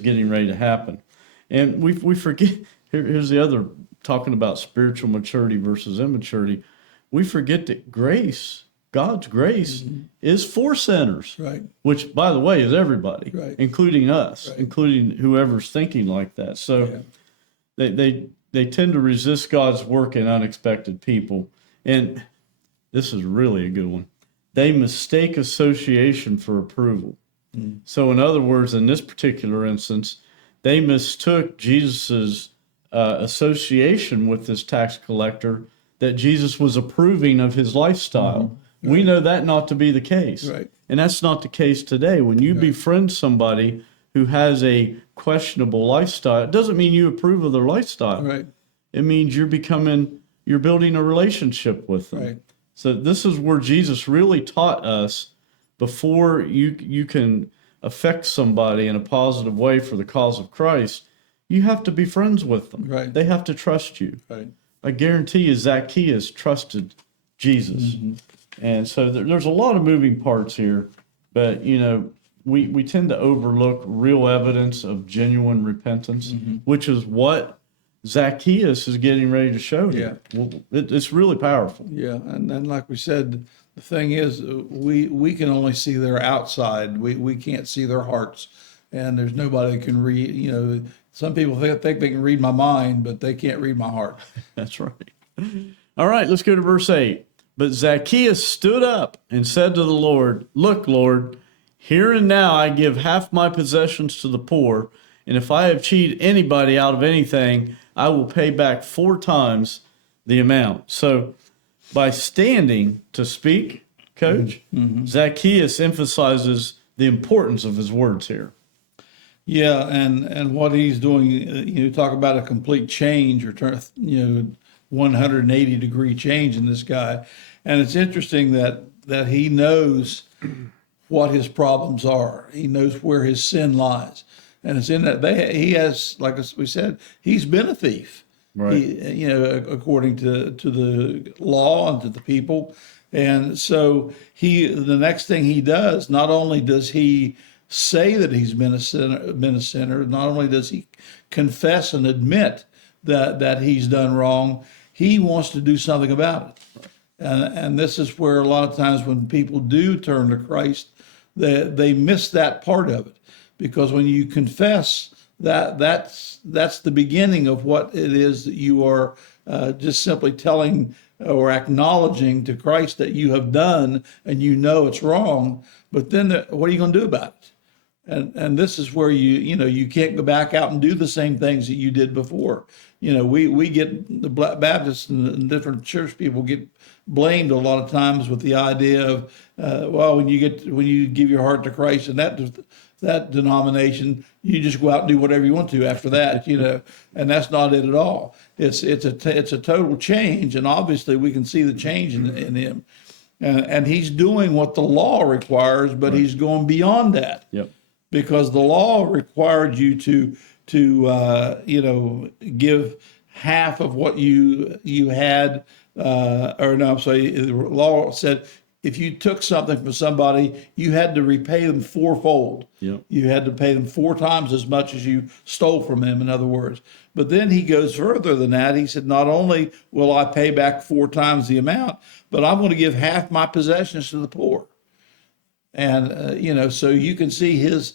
getting ready to happen. And we forget, here's the other, talking about spiritual maturity versus immaturity. We forget that grace, God's grace, is for sinners, which, by the way, is everybody, including us, including whoever's thinking like that. So they tend to resist God's work in unexpected people. And this is really a good one. They mistake association for approval. Mm. So in other words, in this particular instance, they mistook Jesus's association with this tax collector, that Jesus was approving of his lifestyle. Mm-hmm. We know that not to be the case. And that's not the case today. When you befriend somebody who has a questionable lifestyle, it doesn't mean you approve of their lifestyle. It means you're building a relationship with them. So this is where Jesus really taught us, before you can affect somebody in a positive way for the cause of Christ, you have to be friends with them. They have to trust you. I guarantee you Zacchaeus trusted Jesus. Mm-hmm. And so there's a lot of moving parts here, but, we tend to overlook real evidence of genuine repentance, which is what Zacchaeus is getting ready to show here. Well, it's really powerful. And like we said, the thing is, we can only see their outside. We can't see their hearts. And there's nobody that can read, some people think they can read my mind, but they can't read my heart. That's right. All right, let's go to verse 8. But Zacchaeus stood up and said to the Lord, "Look, Lord, here and now I give half my possessions to the poor, and if I have cheated anybody out of anything, I will pay back 4 times the amount." So by standing to speak, Coach, Zacchaeus emphasizes the importance of his words here. Yeah, and what he's doing, talk about a complete change, or 180-degree change in this guy. And it's interesting that he knows what his problems are. He knows where his sin lies. And it's in that he has, like we said, he's been a thief. According to the law and to the people. And so the next thing he does, not only does he say that he's been a sinner, not only does he confess and admit that he's done wrong, he wants to do something about it. And this is where a lot of times when people do turn to Christ, they miss that part of it. Because when you confess that's the beginning of what it is that you are just simply telling or acknowledging to Christ that you have done, and you know it's wrong. But then what are you going to do about it? And this is where you can't go back out and do the same things that you did before. We get the Baptists and different church people get blamed a lot of times with the idea of, well, when you give your heart to Christ and that denomination, you just go out and do whatever you want to after that, and that's not it at all. It's a total change, and obviously we can see the change in him, and he's doing what the law requires, but he's going beyond that. Yep. Because the law required you to give half of what you had, or no, I'm sorry, the law said if you took something from somebody, you had to repay them fourfold. Yep. You had to pay them 4 times as much as you stole from them, in other words. But then he goes further than that. He said, not only will I pay back 4 times the amount, but I'm going to give half my possessions to the poor. And, so you can see his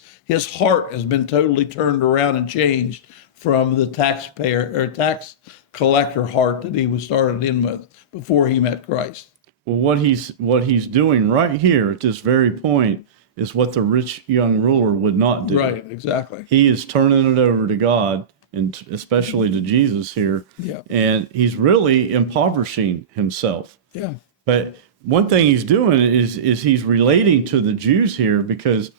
heart has been totally turned around and changed from the taxpayer or tax collector heart that he was started in with before he met Christ. Well, what he's doing right here at this very point is what the rich young ruler would not do. Right, exactly. He is turning it over to God, and especially to Jesus here. Yeah. And he's really impoverishing himself. Yeah. But one thing he's doing is he's relating to the Jews here, because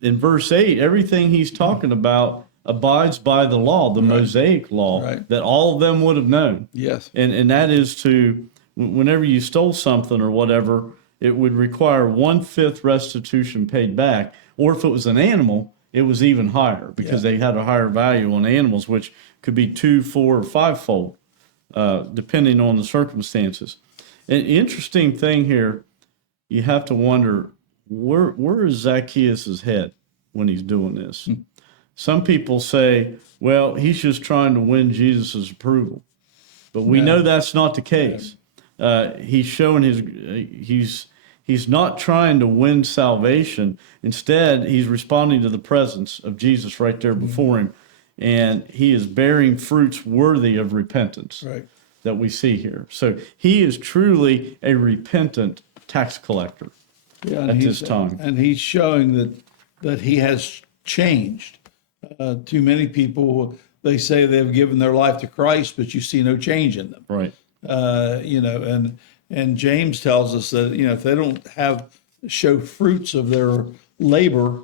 in verse 8, everything he's talking about abides by the law, the Mosaic law, that all of them would have known. Yes. And that is to, whenever you stole something or whatever, it would require 1/5 restitution paid back. Or if it was an animal, it was even higher, because they had a higher value on animals, which could be 2, 4, or 5-fold, depending on the circumstances. An interesting thing here, you have to wonder, where is Zacchaeus' head when he's doing this? Some people say, well, he's just trying to win Jesus' approval. But we know that's not the case. He's showing he's not trying to win salvation. Instead, he's responding to the presence of Jesus right there before him. And he is bearing fruits worthy of repentance. Right. That we see here. So he is truly a repentant tax collector at this time. And he's showing that he has changed. Too many people, they say they've given their life to Christ, but you see no change in them. Right. And James tells us that, if they don't show fruits of their labor,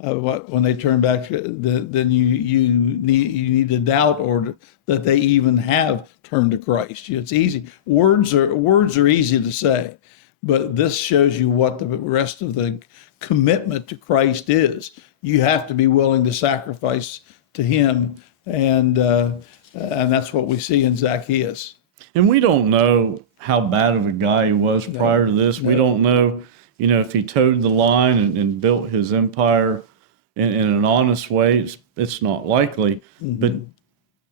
when they turn back, then you need to doubt or that they even have turned to Christ. It's easy. Words are easy to say, but this shows you what the rest of the commitment to Christ is. You have to be willing to sacrifice to Him, and that's what we see in Zacchaeus. And we don't know how bad of a guy he was prior to this. We don't know, if he towed the line and built his empire in an honest way. It's not likely, but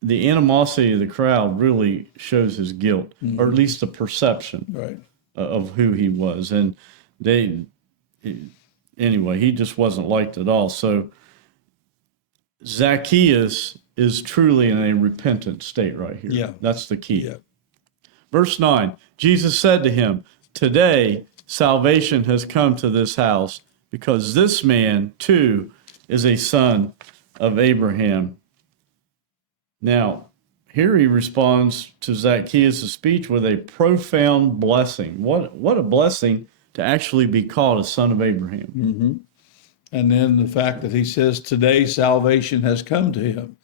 the animosity of the crowd really shows his guilt, or at least the perception of who he was. And anyway, he just wasn't liked at all. So Zacchaeus is truly in a repentant state right here. Yeah. That's the key. Yeah. Verse 9, Jesus said to him, "Today salvation has come to this house, because this man too is a son of Abraham." Now, here he responds to Zacchaeus' speech with a profound blessing. What a blessing to actually be called a son of Abraham. Mm-hmm. And then the fact that he says, today salvation has come to him.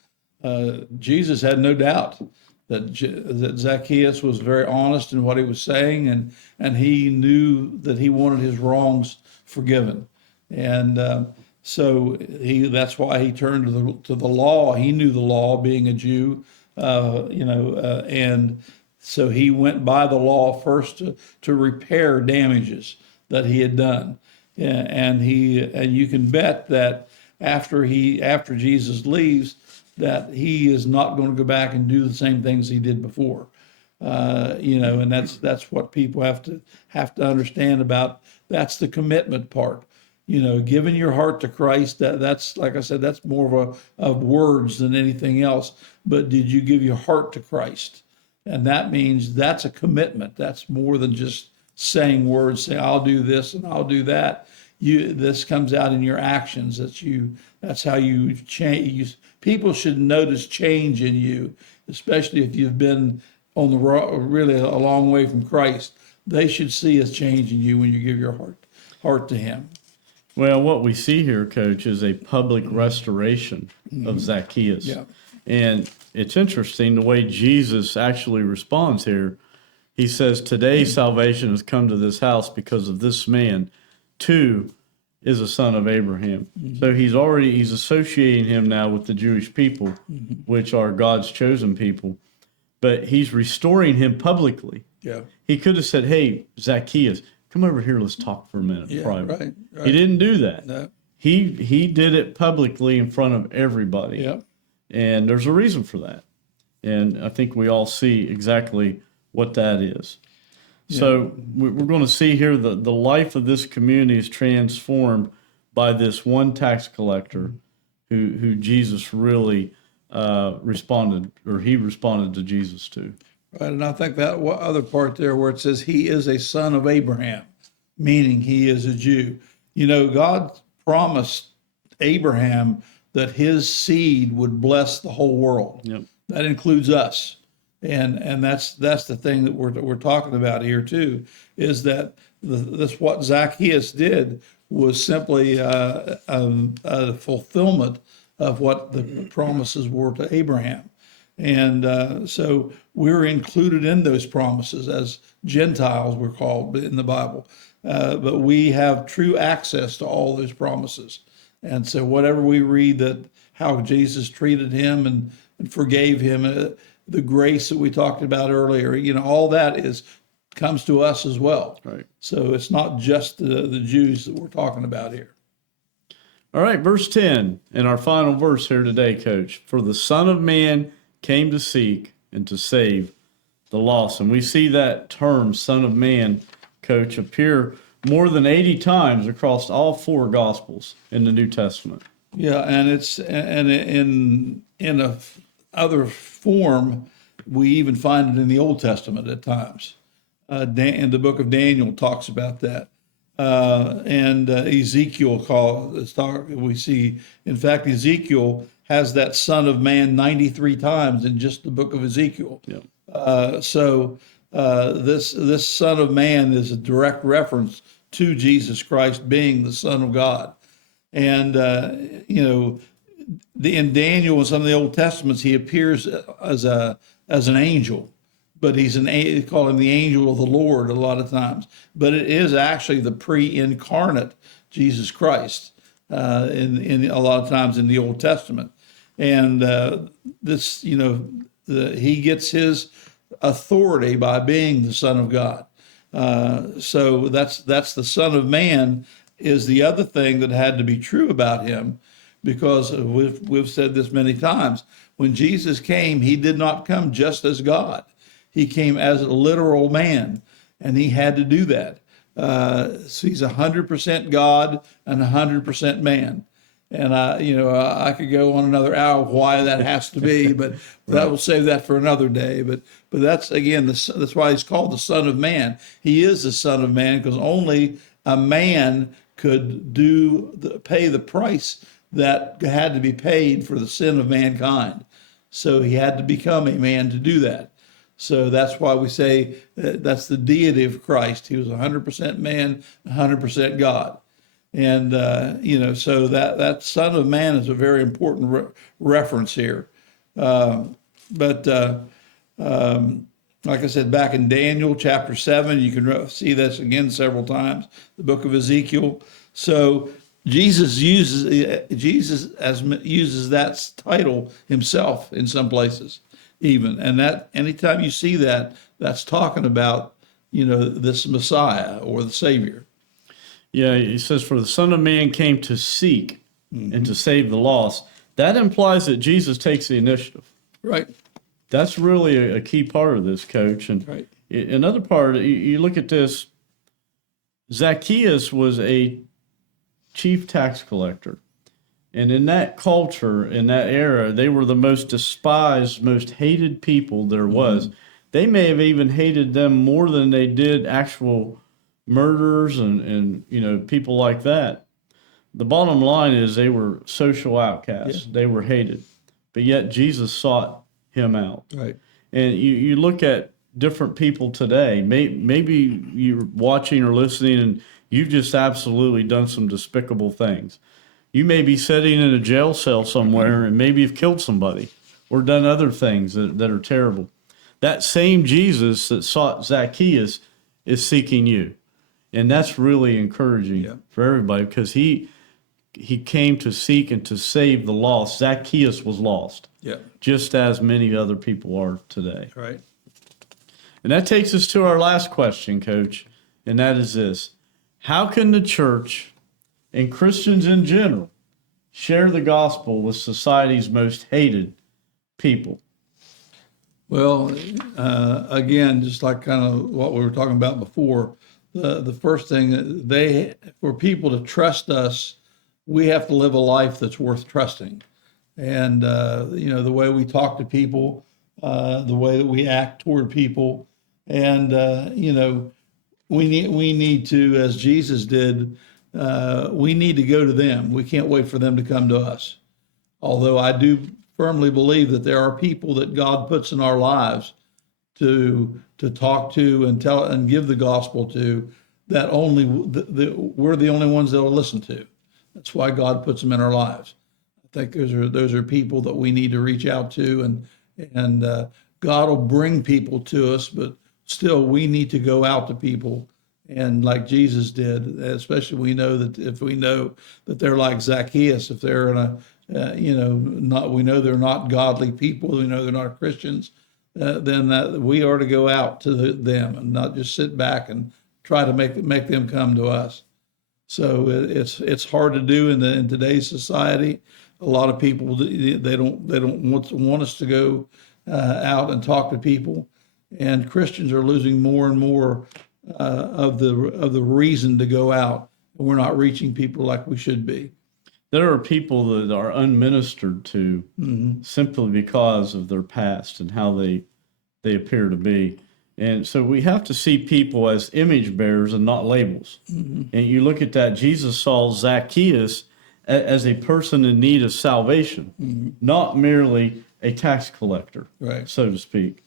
Jesus had no doubt that Zacchaeus was very honest in what he was saying, and he knew that he wanted his wrongs forgiven. And so that's why he turned to the law. He knew the law, being a Jew, and so he went by the law first to repair damages that he had done. And you can bet that after Jesus leaves, that he is not going to go back and do the same things he did before. And that's what people have to understand about. That's the commitment part. Giving your heart to Christ, that's like I said, that's more of words than anything else. But did you give your heart to Christ? And that means that's a commitment. That's more than just saying words, say, I'll do this and I'll do that. This comes out in your actions. That's how you change. People should notice change in you, especially if you've been on the really a long way from Christ. They should see a change in you when you give your heart to Him. Well, what we see here, Coach, is a public restoration of Zacchaeus. Yeah. And it's interesting the way Jesus actually responds here. He says, today salvation has come to this house because of this man, too, is a son of Abraham. So he's associating him now with the Jewish people, which are God's chosen people. But he's restoring him publicly. Yeah. He could have said, hey, Zacchaeus, come over here, let's talk for a minute private. Right. He didn't do that. No. He did it publicly in front of everybody. Yeah. And there's a reason for that. And I think we all see exactly what that is. Yeah. So we're going to see here the life of this community is transformed by this one tax collector who Jesus really responded to Jesus to. Right, and I think that other part there where it says he is a son of Abraham, meaning he is a Jew. God promised Abraham that his seed would bless the whole world. Yep. That includes us. And that's the thing that we're talking about here too, is that this what Zacchaeus did was simply a fulfillment of what the promises were to Abraham. And so we're included in those promises as Gentiles, we're called in the Bible. But we have true access to all those promises. And so whatever we read that how Jesus treated him and forgave him, the grace that we talked about earlier, all that comes to us as well. Right. So it's not just the Jews that we're talking about here. All right, verse 10, and our final verse here today, Coach. For the Son of Man came to seek and to save the lost. And we see that term, Son of Man, Coach, appear more than 80 times across all four Gospels in the New Testament. Yeah, and it's in a other form, we even find it in the Old Testament at times. And the book of Daniel talks about that. And Ezekiel we see, in fact, Ezekiel has that Son of Man 93 times in just the book of Ezekiel. Yeah. So this Son of Man is a direct reference to Jesus Christ being the Son of God. And, in Daniel and some of the Old Testaments, he appears as an angel, but they call him the angel of the Lord a lot of times. But it is actually the pre-incarnate Jesus Christ in a lot of times in the Old Testament. And he gets his authority by being the Son of God. So that's the Son of Man is the other thing that had to be true about him, because we've said this many times. When Jesus came, he did not come just as God. He came as a literal man, and he had to do that. So he's 100% God and 100% man. And I could go on another hour why that has to be, but that will save that for another day. But that's again that's why he's called the Son of Man. He is the Son of Man because only a man could pay the price that had to be paid for the sin of mankind. So he had to become a man to do that. So that's why we say that's the deity of Christ. He was 100% man, 100% God. And, so that Son of Man is a very important reference here. But like I said, back in Daniel chapter 7, you can see this again several times, the book of Ezekiel. So Jesus uses that title himself in some places even. And that anytime you see that, that's talking about, this Messiah or the Savior. Yeah, he says, for the Son of Man came to seek and to save the lost. That implies that Jesus takes the initiative. Right. That's really a key part of this, Coach. And right. Another part, you look at this, Zacchaeus was a chief tax collector. And in that culture, in that era, they were the most despised, most hated people there was. They may have even hated them more than they did actual murderers and people like that. The bottom line is they were social outcasts. They were hated. But yet Jesus sought him out. Right. And you look at different people today. Maybe you're watching or listening and you've just absolutely done some despicable things. You may be sitting in a jail cell somewhere and maybe you've killed somebody or done other things that are terrible. That same Jesus that sought Zacchaeus is seeking you. And that's really encouraging for everybody, because he came to seek and to save the lost. Zacchaeus was lost, just as many other people are today. Right. And that takes us to our last question, Coach, and that is this. How can the church and Christians in general share the gospel with society's most hated people? Well, again, just like kind of what we were talking about before, the first thing, for people to trust us, we have to live a life that's worth trusting. And, the way we talk to people, the way that we act toward people, and, we need to, as Jesus did, we need to go to them. We can't wait for them to come to us. Although I do firmly believe that there are people that God puts in our lives to talk to and tell and give the gospel to, that only we're the only ones that will listen to. That's why God puts them in our lives. I think those are people that we need to reach out to, and God will bring people to us, but still we need to go out to people. And like Jesus did, especially we know that if we know that they're like Zacchaeus, if they're in a, we know they're not godly people, we know they're not Christians, then that we are to go out to them and not just sit back and try to make them come to us. So it's hard to do in today's society. A lot of people, they don't want us to go out and talk to people, and Christians are losing more and more of the reason to go out. We're not reaching people like we should be. There are people that are unministered to simply because of their past and how they appear to be. And so we have to see people as image bearers and not labels. And you look at that, Jesus saw Zacchaeus as a person in need of salvation, not merely a tax collector, so to speak.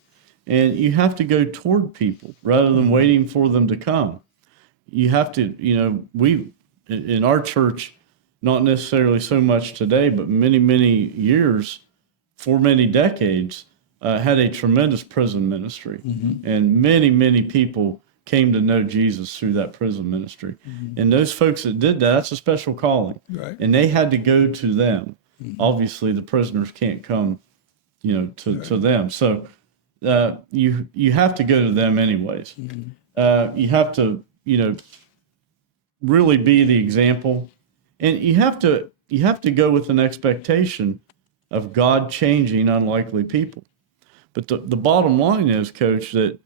And you have to go toward people rather than waiting for them to come. You have to, we in our church, not necessarily so much today, but many, many years, for many decades, had a tremendous prison ministry. And many, many people came to know Jesus through that prison ministry. And those folks that did that, that's a special calling. And they had to go to them. Obviously, the prisoners can't come, to them. So you have to go to them anyways. You have to, really be the example. And you have to go with an expectation of God changing unlikely people. But the bottom line is, Coach, that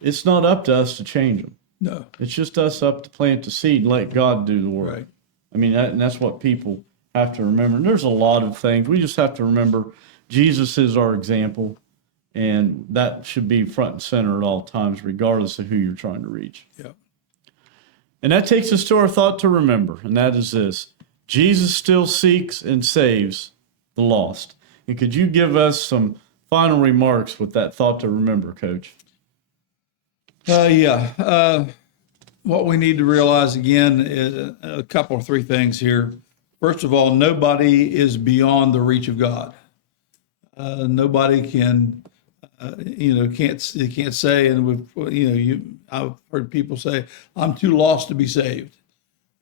it's not up to us to change them. No. It's just us up to plant the seed and let God do the work. Right. I mean, and that's what people have to remember. And there's a lot of things. We just have to remember Jesus is our example, and that should be front and center at all times, regardless of who you're trying to reach. Yeah. And that takes us to our thought to remember, and that is this. Jesus still seeks and saves the lost. And could you give us some final remarks with that thought to remember, Coach? What we need to realize again is a couple or three things here. First of all, nobody is beyond the reach of God. Nobody can, can't say, and I've heard people say, "I'm too lost to be saved,"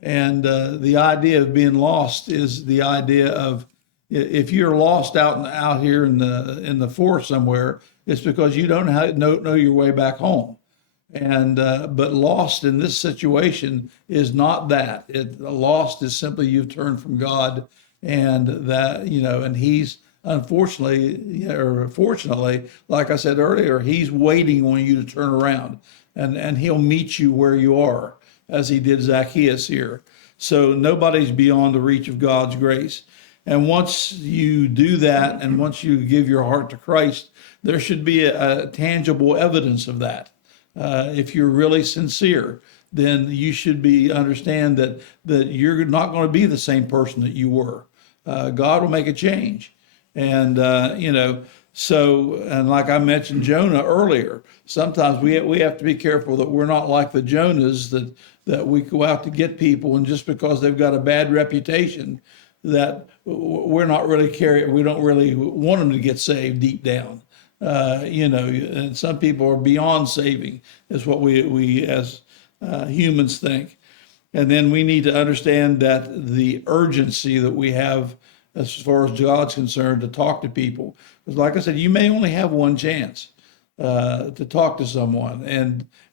and the idea of being lost is the idea of, if you're lost out here in the forest somewhere, it's because you don't know your way back home. And but lost in this situation is not that. Lost is simply you've turned from God, and that and He's unfortunately or fortunately, like I said earlier, He's waiting on you to turn around, and He'll meet you where you are, as He did Zacchaeus here. So nobody's beyond the reach of God's grace. And once you do that, and once you give your heart to Christ, there should be a tangible evidence of that. If you're really sincere, then you should understand that you're not going to be the same person that you were. God will make a change. And, and like I mentioned Jonah earlier, sometimes we have to be careful that we're not like the Jonahs, that we go out to get people, and just because they've got a bad reputation, that we don't really want them to get saved deep down. And some people are beyond saving, is what we as humans think. And then we need to understand that the urgency that we have as far as God's concerned to talk to people. Because like I said, you may only have one chance to talk to someone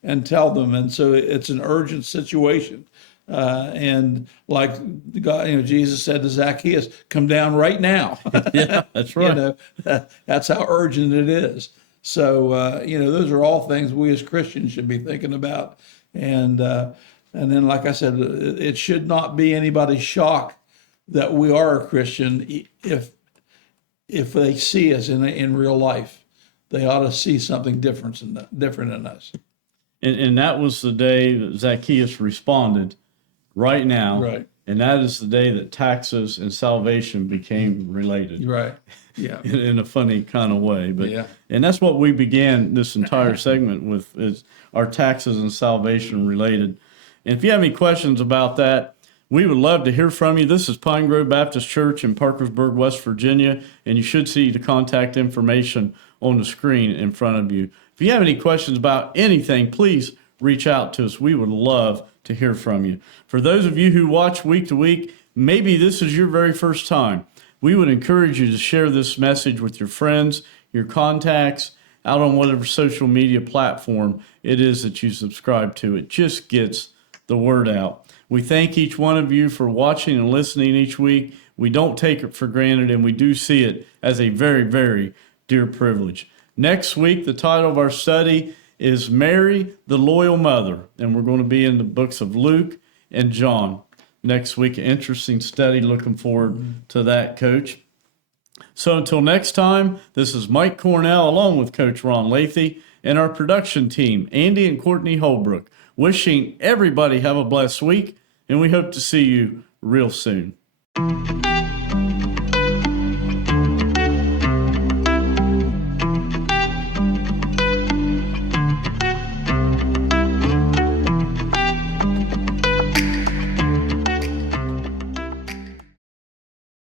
and tell them. And so it's an urgent situation. And like God, Jesus said to Zacchaeus, come down right now. Yeah, that's right. That's how urgent it is. So, those are all things we as Christians should be thinking about. And then, like I said, it should not be anybody's shock that we are a Christian if they see us in real life. They ought to see something different in us. And that was the day that Zacchaeus responded, right now. Right. And that is the day that taxes and salvation became related. Right. Yeah. In a funny kind of way. But yeah. And that's what we began this entire segment with, is our taxes and salvation related. And if you have any questions about that, we would love to hear from you. This is Pine Grove Baptist Church in Parkersburg, West Virginia, and you should see the contact information on the screen in front of you. If you have any questions about anything, please reach out to us. We would love to hear from you. For those of you who watch week to week, maybe this is your very first time. We would encourage you to share this message with your friends, your contacts, out on whatever social media platform it is that you subscribe to. It just gets the word out. We thank each one of you for watching and listening each week. We don't take it for granted, and we do see it as a very, very dear privilege. Next week, the title of our study is Mary, the Loyal Mother, and we're going to be in the books of Luke and John. Next week, an interesting study. Looking forward to that, Coach. So until next time, this is Mike Cornell along with Coach Ron Lathey and our production team, Andy and Courtney Holbrook, wishing everybody have a blessed week, and we hope to see you real soon.